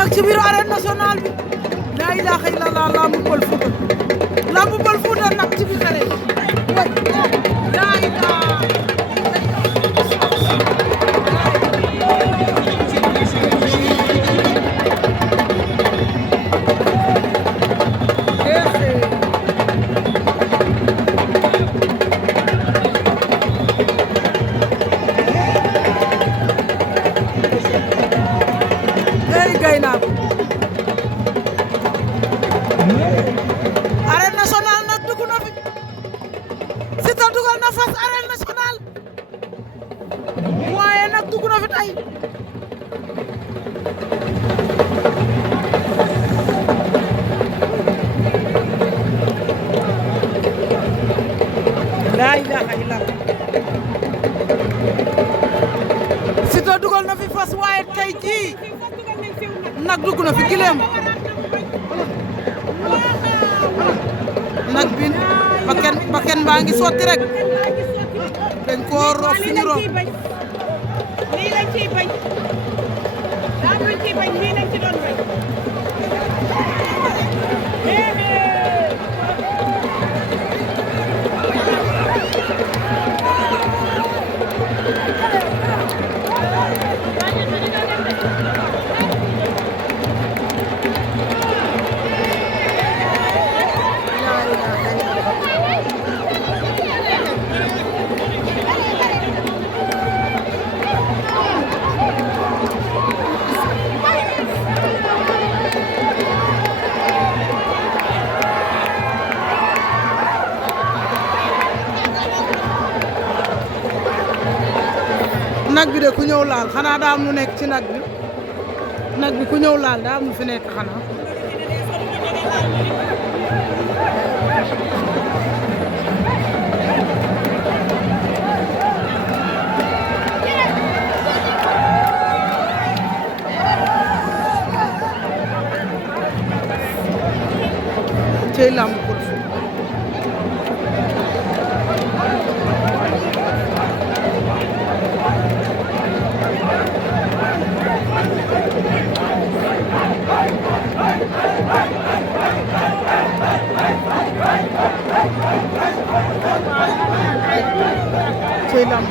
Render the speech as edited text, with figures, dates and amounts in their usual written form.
Nakk ci biir arène nationale bi la ilaha illallah lambu Pël Fuuta Nakk ci biir arène la ilaha arène nationale nag dugg na fi Siteu dugal na fas arène nationale waaye nag dugg na fi tey laa ilaaha illallah Siteu dugal na fi fas waaye tey jii nag dugg na fi gileem nag bi bakken baa ngi sotti rek dañ ko roof fi ñu roof lii lañ ciy bañ daa buñ ciy bañ lii lañ ci doon bañ nag bi de ku ñëw laal xanaa daa am lu nekk ci nag bi ku ñëw laal daa am lu fi nekk xanaa cey lamb ko cey lamb